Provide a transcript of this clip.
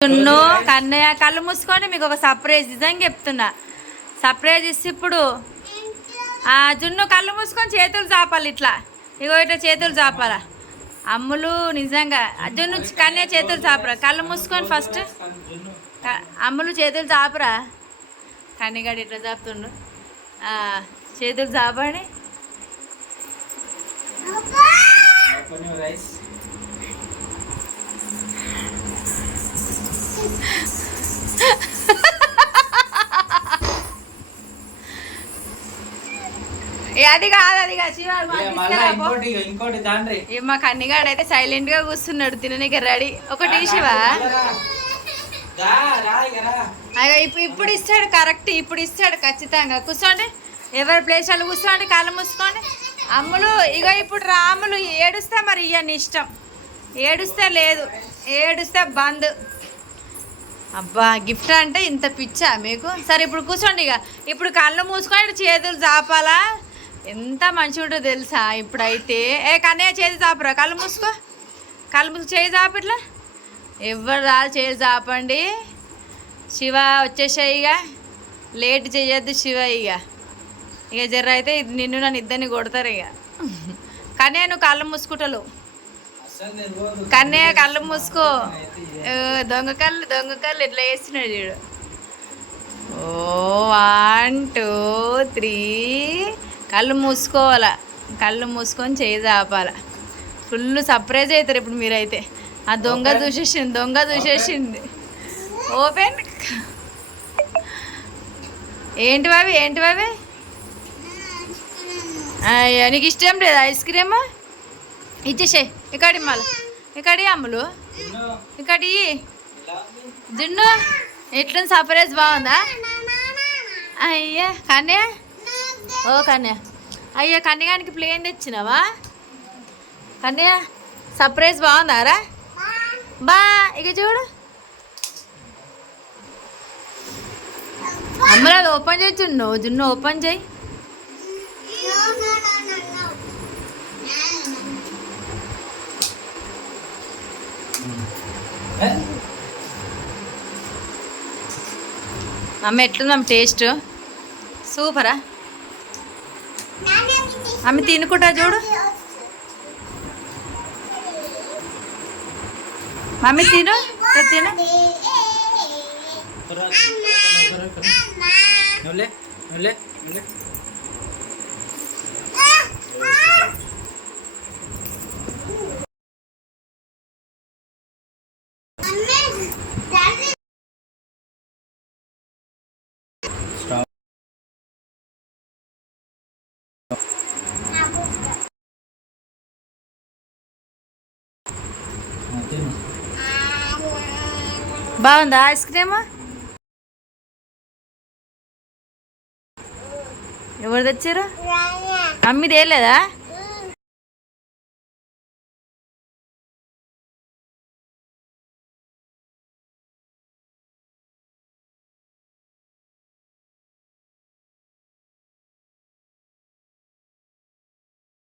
జున్ను కన్నయ్య కళ్ళు మూసుకొని మీకు ఒక సర్ప్రైజ్ నిజంగా చెప్తున్నా. సర్ప్రైజ్ ఇస్తే ఇప్పుడు ఆ జున్ను కళ్ళు మూసుకొని చేతులు చాపాలి ఇట్లా. ఇగో ఇట్లా చేతులు చాపాలా. అమ్ములు నిజంగా జున్ను కన్నయ్య చేతులు చాపరా. కళ్ళు మూసుకొని ఫస్ట్ అమ్ములు చేతులు చాపరా. కన్నయ్యగాడు ఇట్లా చాపుతుండు? ఆ, చేతులు చాపండి. రైస్. అది కాదు అది కాదు. మా కన్నిగాడు అయితే సైలెంట్గా కూర్చున్నాడు తిననీకి రెడీ. ఒకటి శివ. ఇప్పుడు ఇప్పుడు ఇస్తాడు కరెక్ట్ ఇప్పుడు ఇస్తాడు ఖచ్చితంగా. కూర్చోండి. ఎవరి ప్లేస్ వాళ్ళు కూర్చోండి కాళ్ళు మూసుకోండి. అమ్ములు ఇక ఇప్పుడు రాములు ఏడుస్తే మరి ఇయ్యని ఇష్టం. ఏడుస్తే లేదు. ఏడుస్తే బంద్. అబ్బా గిఫ్ట్ అంటే ఇంత పిచ్చా మీకు? సరే ఇప్పుడు కూర్చోండి ఇక. ఇప్పుడు కళ్ళు మూసుకొని చేతులు చాపాలా? ఎంత మంచిగా ఉంటుందో తెలుసా ఇప్పుడైతే? ఏ కన్నయ్య చేతి చాపరా? కళ్ళు మూసుకో. కళ్ళు మూసుకు. చేయి చాపట్లా ఎవరు రాదు చేయి చాపండి. శివ వచ్చేసాయి ఇక. లేట్ చేయొద్దు శివ ఇక. ఇక జర్ర అయితే ఇది నిన్ను నన్ను ఇద్దరిని కొడతారు ఇక. కన్నయ్య నువ్వు కళ్ళు మూసుకుంటలు అసలు కన్నయ్య కళ్ళు మూసుకో. దొంగ కళ్ళు దొంగ కళ్ళు ఇట్లా వేస్తున్నాడు చూడు. ఓ వన్ టూ త్రీ. కళ్ళు మూసుకోవాల. కళ్ళు మూసుకొని చేయి చాపాల. ఫుల్ సర్ప్రైజ్ అవుతారు ఇప్పుడు మీరైతే. ఆ దొంగ చూసేసింది దొంగ చూసేసింది. ఓపెన్. ఏంటి బావి ఏంటి బావి అయ్యో, నీకు ఇష్టం లేదు ఐస్ క్రీమ్? ఇచ్చేసే ఇక్కడి మళ్ళీ ఇక్కడి అమ్ములు. ఇక్కడి. జున్ను ఎట్లా సర్ప్రైజ్ బాగుందా? అయ్యా కన్యా? ఓ కన్యా. అయ్యో కన్యగానికి ప్లేన్ తెచ్చినావా? కన్యా సర్ప్రైజ్ బాగుందారా బా ఇక చూడు. అమ్మలు అది ఓపెన్ చేయొచ్చు నువ్వు జున్ను ఓపెన్ చేయి. అమ్మ ఎట్లుందమ్మ టేస్ట్? సూపరా? అమ్మ తినుకుంటా చూడు మమ్మీ తిను తిను. నువ్వులే, నువ్వులే, నువ్వులే. స్టాప్. ఆ, తిను. బాగుందా ఐస్ క్రీమ్? ఎవరు తెచ్చారు మమ్మీ తేలేదా?